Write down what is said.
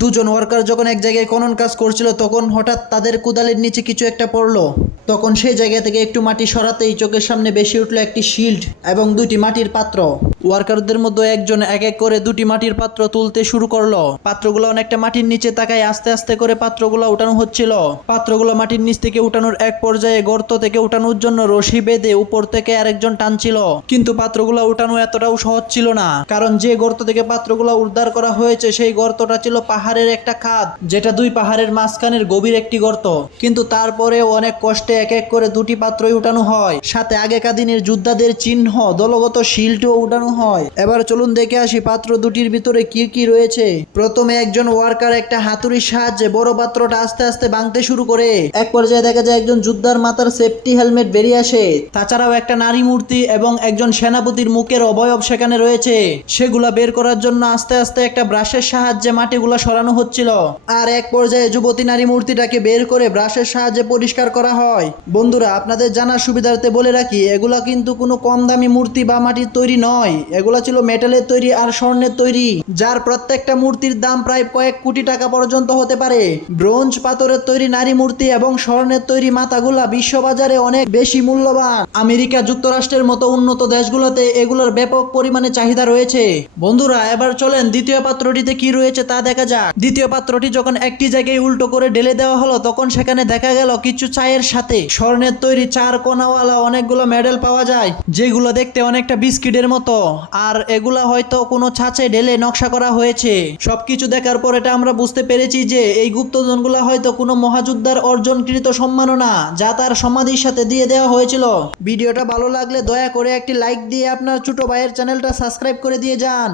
দুজন ওয়ার্কার যখন এক জায়গায় খনন কাজ করছিল তখন হঠাৎ তাদের কোদালের নিচে কিছু একটা পড়লো। তখন সেই জায়গা থেকে একটু মাটি সরাতেই চোখের সামনে বেশি উঠলো একটি শিল্ড এবং দুটি মাটির পাত্র। ওয়ার্কারদের মধ্যে একজন এক এক করে দুটি মাটির পাত্র তুলতে শুরু করলো। পাত্রগুলো অনেকটা মাটির নিচে তাকায় আস্তে আস্তে করে পাত্রগুলো উঠানো হচ্ছিল। পাত্রগুলো মাটির নিচ থেকে উঠানোর এক পর্যায়ে গর্ত থেকে উঠানোর জন্য রশি বেঁধে উপর থেকে আরেকজন টানছিল। কিন্তু পাত্রগুলো উঠানো এতটাও সহজ ছিল না, কারণ যে গর্ত থেকে পাত্রগুলো উদ্ধার করা হয়েছে সেই গর্তটা ছিল পাহাড়ের একটা খাদ, যেটা দুই পাহাড়ের মাঝখানের গভীর একটি গর্ত। কিন্তু তারপরেও অনেক কষ্টে এক এক করে দুটি পাত্রই উঠানো হয়, সাথে আগেকার দিনের যোদ্ধাদের চিহ্ন দলগত শিল্ডও উঠানো হয়। এবার চলুন দেখে আসি পাত্র দুটির ভিতরে কি কি রয়েছে। প্রথমে একজন ওয়ার্কার একটা হাতুড়ির সাহায্যে বড় পাত্রটা আস্তে আস্তে ভাঙতে শুরু করে। এক পর্যায়ে দেখা যায় একজন যোদ্ধার মাথার সেফটি হেলমেট বেরিয়ে আসে। তাছাড়াও একটা নারী মূর্তি এবং একজন সেনাপতির মুখের অবয়ব সেখানে রয়েছে। সেগুলা বের করার জন্য আস্তে আস্তে একটা ব্রাশের সাহায্যে মাটিগুলা সরানো হচ্ছিল। আর এক পর্যায়ে যুবতী নারী মূর্তিটাকে বের করে ব্রাশের সাহায্যে পরিষ্কার করা হয়। বন্ধুরা, আপনাদের জানার সুবিধার্থে বলে রাখি, এগুলা কিন্তু কোনো কম দামি মূর্তি বা মাটির তৈরি নয়। এগুলা ছিল মেটালের তৈরি আর স্বর্ণের তৈরি, যার প্রত্যেকটা মূর্তির দাম প্রায় কয়েক কোটি টাকা পর্যন্ত হতে পারে। ব্রোঞ্জ পাথরের তৈরি নারী মূর্তি এবং স্বর্ণের তৈরি মাথাগুলা বিশ্ববাজারে অনেক বেশি মূল্যবান। আমেরিকা যুক্তরাষ্ট্রের মতো উন্নত দেশগুলোতে এগুলোর ব্যাপক পরিমাণে চাহিদা রয়েছে। বন্ধুরা, এবার চলেন দ্বিতীয় পাত্রটিতে কি রয়েছে তা দেখা যাক। দ্বিতীয় পাত্রটি যখন একটি জায়গায় উল্টো করে ঢেলে দেওয়া হলো তখন সেখানে দেখা গেল কিছু চায়ের সাথে স্বর্ণের তৈরি চার কোনাওয়ালা অনেকগুলো মেডেল পাওয়া যায়, যেগুলো দেখতে অনেকটা বিস্কিটের মতো। আর এগুলা হয়তো কোনো ছাঁচে ঢেলে নকশা করা হয়েছে। সবকিছু দেখার পর এটা আমরা বুঝতে পেরেছি যে এই গুপ্তধনগুলা হয়তো কোনো মহাযোদ্ধার অর্জনকৃত সম্মাননা, যা তার সমাধির সাথে দিয়ে দেওয়া হয়েছিল। ভিডিওটা ভালো লাগলে দয়া করে একটি লাইক দিয়ে আপনার ছোট ভাইয়ের চ্যানেলটা সাবস্ক্রাইব করে দিয়ে যান।